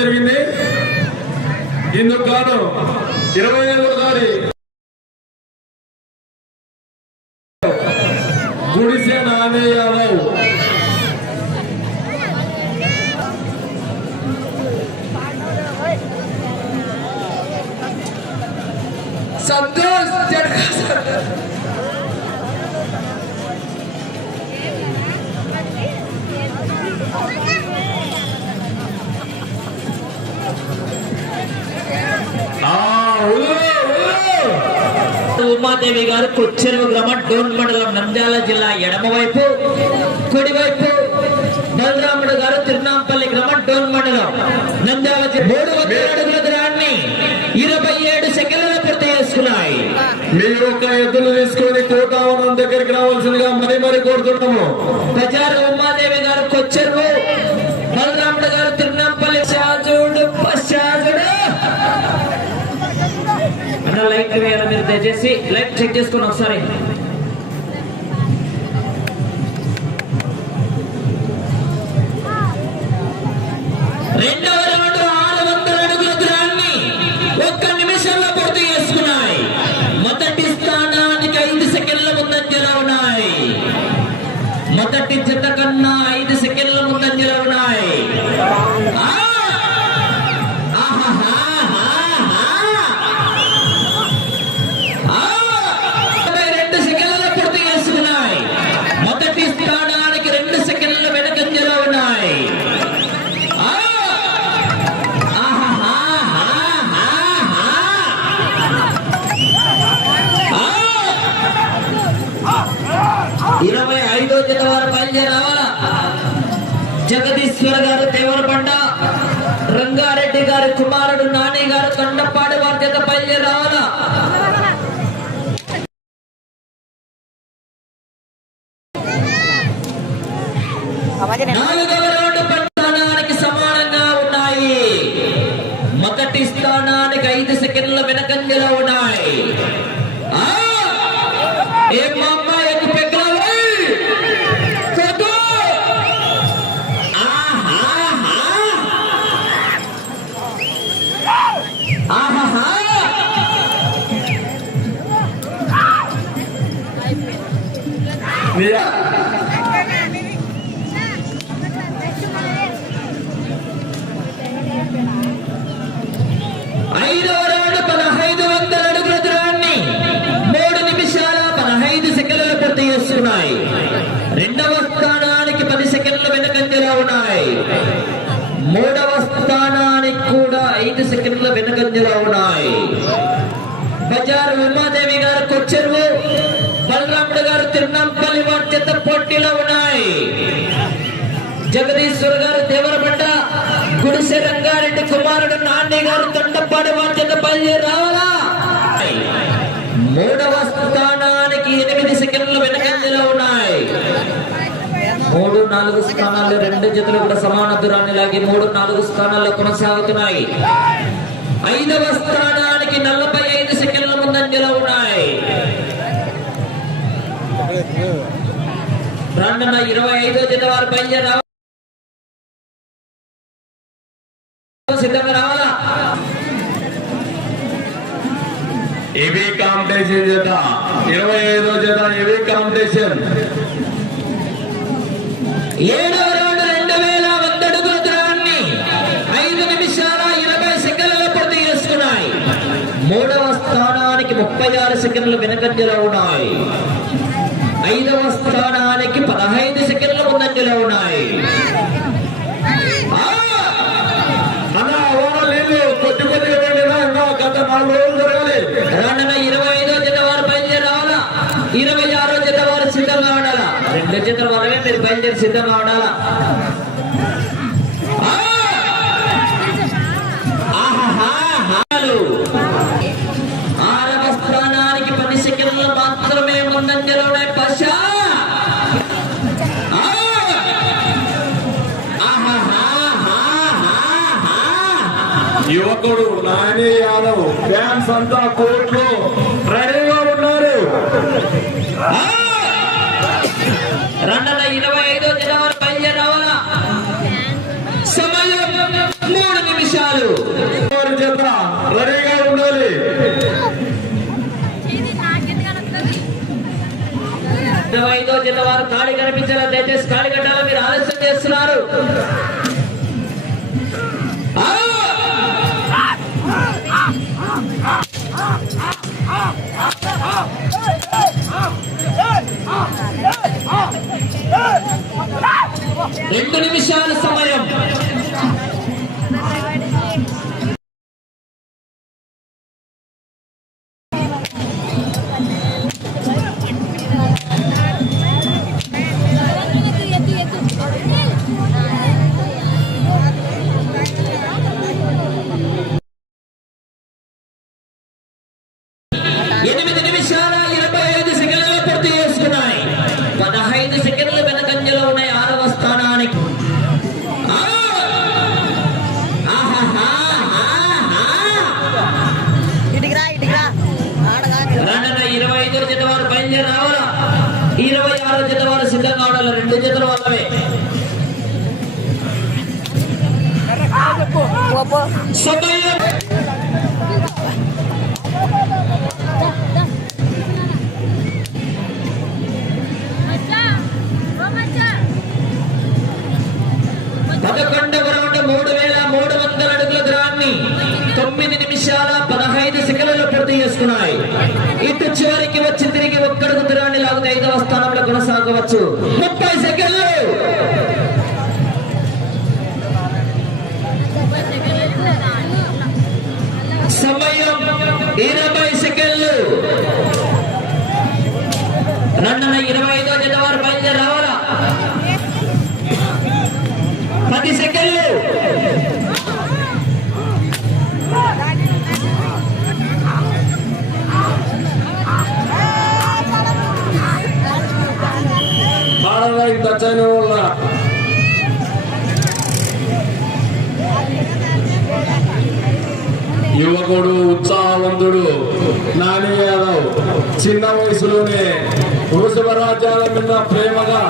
జరిగింది. ఇందుకు గాను ఇరవై ఐదవ గారి గుడిసె నాని యాదవ్. సంతోష్ ఉమాదేవి గారు కొచ్చెరువు గ్రామం డోన్ మండలం నంద్యాల జిల్లా ఎడమవైపు కుడివైపు బలరాముడు గారు తిరునాంపల్లి గ్రామం డోన్ మండలం నంద్యాల జిల్లా. మూడు వందల అడుగుల దూరాన్ని ఇరవై ఏడు సెకండ్లలో పూర్తి చేసుకున్నాయి. మీ యొక్క ఎద్దులు తీసుకొని కోటావనం దగ్గరికి రావాల్సిందిగా మరీ మరీ కోరుతున్నాము. బజారు ఉమాదేవి గారు కొచ్చెరువు బలరాముడు గారు తిరునాంపల్లి షాజుడు పశ్చాజుడు. అన్న లైట్ వేయాలి మీరు దయచేసి లైట్ చెక్ చేసుకుని ఒకసారి. రెండవ గారు దేవరపండ రంగారెడ్డి గారి కుమారుడు నాని గారు కొండపాడు వారి చేత బయలుదేరి మీరా? ఐదవ రౌండ్ పదహైదు వందల అడుగుల దూరాన్ని మూడు నిమిషాల పదహైదు సెకండ్లు పూర్తి చేస్తున్నాయి రెండవ స్థానానికి పది సెకండ్లు వెనకంజలో ఉన్నాయి మూడవ మట్టిలో ఉన్నాయి. జగదీశ్వర్ గారు దేవరపడ్డ గుడిసె రంగారెడ్డి కుమారుడు నాని గారు తొండపాడు వారి చేత బయలుదేరి రావాలా? మూడవ స్థానానికి ఎనిమిది సెకండ్లు వెనకంజలో ఉన్నాయి. మూడు నాలుగు స్థానాల్లో రెండు జతలు కూడా సమాన దూరాన్ని లాగి మూడు నాలుగు స్థానాల్లో కొనసాగుతున్నాయి. ఐదవ స్థానానికి నలభై ఐదు సెకండ్ల ముందంజలో ఉన్నాయి. రానున్న ఇరవై ఐదో జత వారు బయలుదేరి. సిద్ధంగా రావాలా? ఏవీ కాంపిటీషన్ జత. ఇరవై ఐదో జత ఏవీ కాంపిటీషన్ ఏడవ రౌండ్ రెండు వేల వంద అడుగుల దూరాన్ని ఐదు నిమిషాల ఇరవై సెకండ్లలో పూర్తి చేసుకున్నాయి. మూడవ స్థానానికి ముప్పై ఆరు సెకండ్లు వెనకంజలో ఉన్నాయి. ఐదవ స్థానానికి పదహైదు సెకండ్ల ముందంజలో ఉన్నాయి. ఆ! అన్న ఇరవై ఐదో జత వారు బయలుదేరి రావాలా ఇరవై ఆరో జత వారు సిద్ధంగా ఉండాలా? రెండు జతల వారమే మీరు బయలుదేరి సిద్ధంగా ఉండాలా? యువకుడు నాని యాదవ్ ఫ్యాన్స్ అంతా కోర్టులో రెడీగా ఉన్నారు. రెండు ఇరవై ఐదో రావాలా మూడు నిమిషాలు. ఇరవై ఐదో జిల్లా వారు ఖాళీ కనిపించారు దయచేసి ఖాళీ కట్టాలని మీరు ఆలస్యం చేస్తున్నారు. രണ്ടു നിമിഷാണ് സമയം ఉండాలి పదకొండు గ్రౌండ్ మూడు వేల మూడు వందల అడుగుల గ్రాన్ని తొమ్మిది నిమిషాల పదహైదు సెకండ్లలో పూర్తి చేస్తున్నాయి ఇటు చివరికి వచ్చి యువకుడు ఉత్సాహవంతుడు నాని యాదవ్ చిన్న వయసులోనే వృషభ రాజ్యాల మీద ప్రేమగా